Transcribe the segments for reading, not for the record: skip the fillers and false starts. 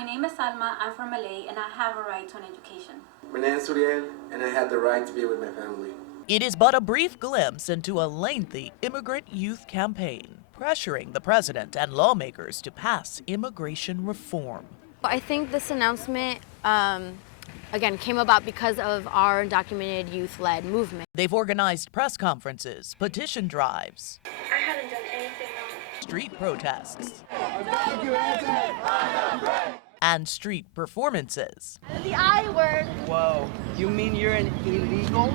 My name is Salma, I'm from LA, and I have a right to an education. My name is Suriel, and I have the right to be with my family. It is but a brief glimpse into a lengthy immigrant youth campaign, pressuring the president and lawmakers to pass immigration reform. I think this announcement, again, came about because of our undocumented youth-led movement. They've organized press conferences, petition drives, I haven't done anything wrong. street protests, and street performances. The I word. Whoa, you mean you're an illegal?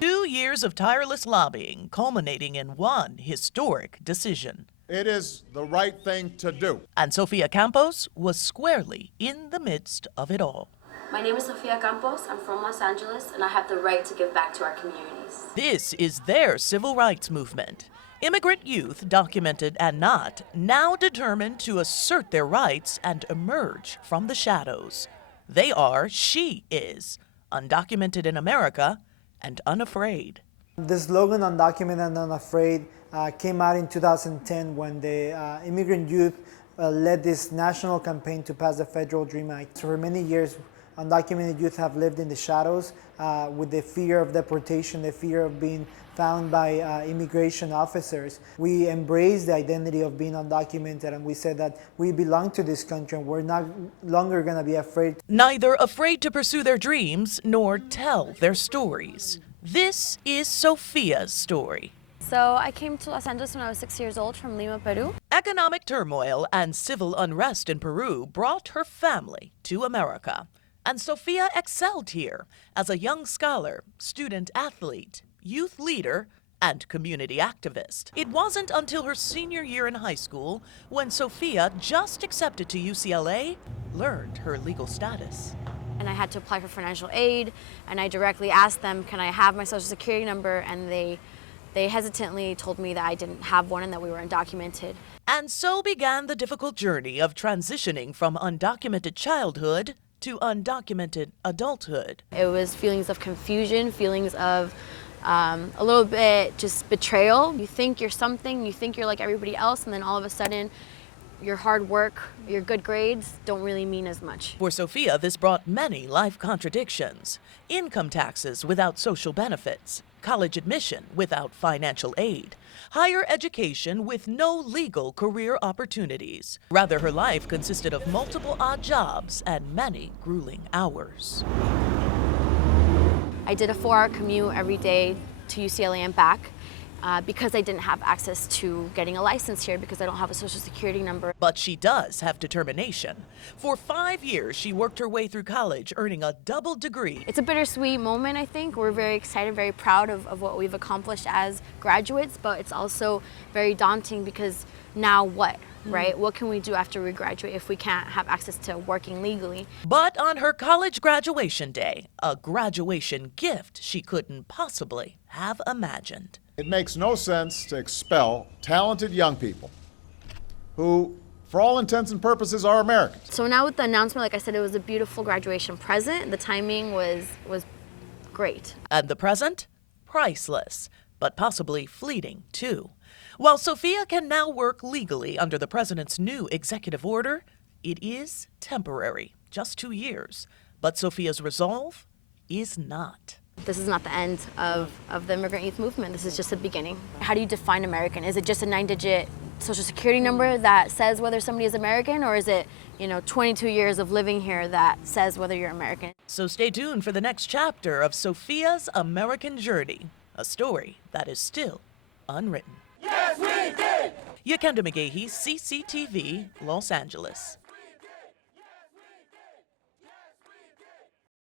2 years of tireless lobbying culminating in one historic decision. It is the right thing to do. And Sofia Campos was squarely in the midst of it all. My name is Sofia Campos, I'm from Los Angeles, and I have the right to give back to our communities. This is their civil rights movement. Immigrant youth, documented and not, now determined to assert their rights and emerge from the shadows. They are, she is, undocumented in America and unafraid. The slogan "Undocumented and Unafraid" came out in 2010 when the immigrant youth led this national campaign to pass the Federal Dream Act. So for many years, undocumented youth have lived in the shadows with the fear of deportation, the fear of being found by immigration officers. We embraced the identity of being undocumented, and we said that we belong to this country and we're not longer going to be afraid. Neither afraid to pursue their dreams nor tell their stories. This is Sofia's story. So I came to Los Angeles when I was 6 years old from Lima, Peru. Economic turmoil and civil unrest in Peru brought her family to America. And Sofia excelled here as a young scholar, student athlete, youth leader, and community activist. It wasn't until her senior year in high school, when Sofia, just accepted to UCLA, learned her legal status. And I had to apply for financial aid, and I directly asked them, can I have my social security number? And they hesitantly told me that I didn't have one and that we were undocumented. And so began the difficult journey of transitioning from undocumented childhood to undocumented adulthood. It was feelings of confusion, feelings of a little bit just betrayal. You think you're something, you think you're like everybody else, and then all of a sudden, your hard work, your good grades don't really mean as much. For Sofia, this brought many life contradictions. Income taxes without social benefits, college admission without financial aid, higher education with no legal career opportunities. Rather, her life consisted of multiple odd jobs and many grueling hours. I did a 4-hour commute every day to UCLA and back because I didn't have access to getting a license here because I don't have a social security number. But she does have determination. For 5 years, she worked her way through college, earning a double degree. It's a bittersweet moment, I think. We're very excited, very proud of what we've accomplished as graduates, but it's also very daunting because now what, right? What can we do after we graduate if we can't have access to working legally? But on her college graduation day, a graduation gift she couldn't possibly have imagined. It makes no sense to expel talented young people who, for all intents and purposes, are Americans. So now with the announcement, like I said, it was a beautiful graduation present. The timing was great. And the present? Priceless, but possibly fleeting, too. While Sofia can now work legally under the president's new executive order, it is temporary, just 2 years. But Sofia's resolve is not. This is not the end of the immigrant youth movement. This is just the beginning. How do you define American? Is it just a 9-digit social security number that says whether somebody is American, or is it, 22 years of living here that says whether you're American? So stay tuned for the next chapter of Sofia's American journey, a story that is still unwritten. Yes, we did! Yakenda McGahee, CCTV, Los Angeles.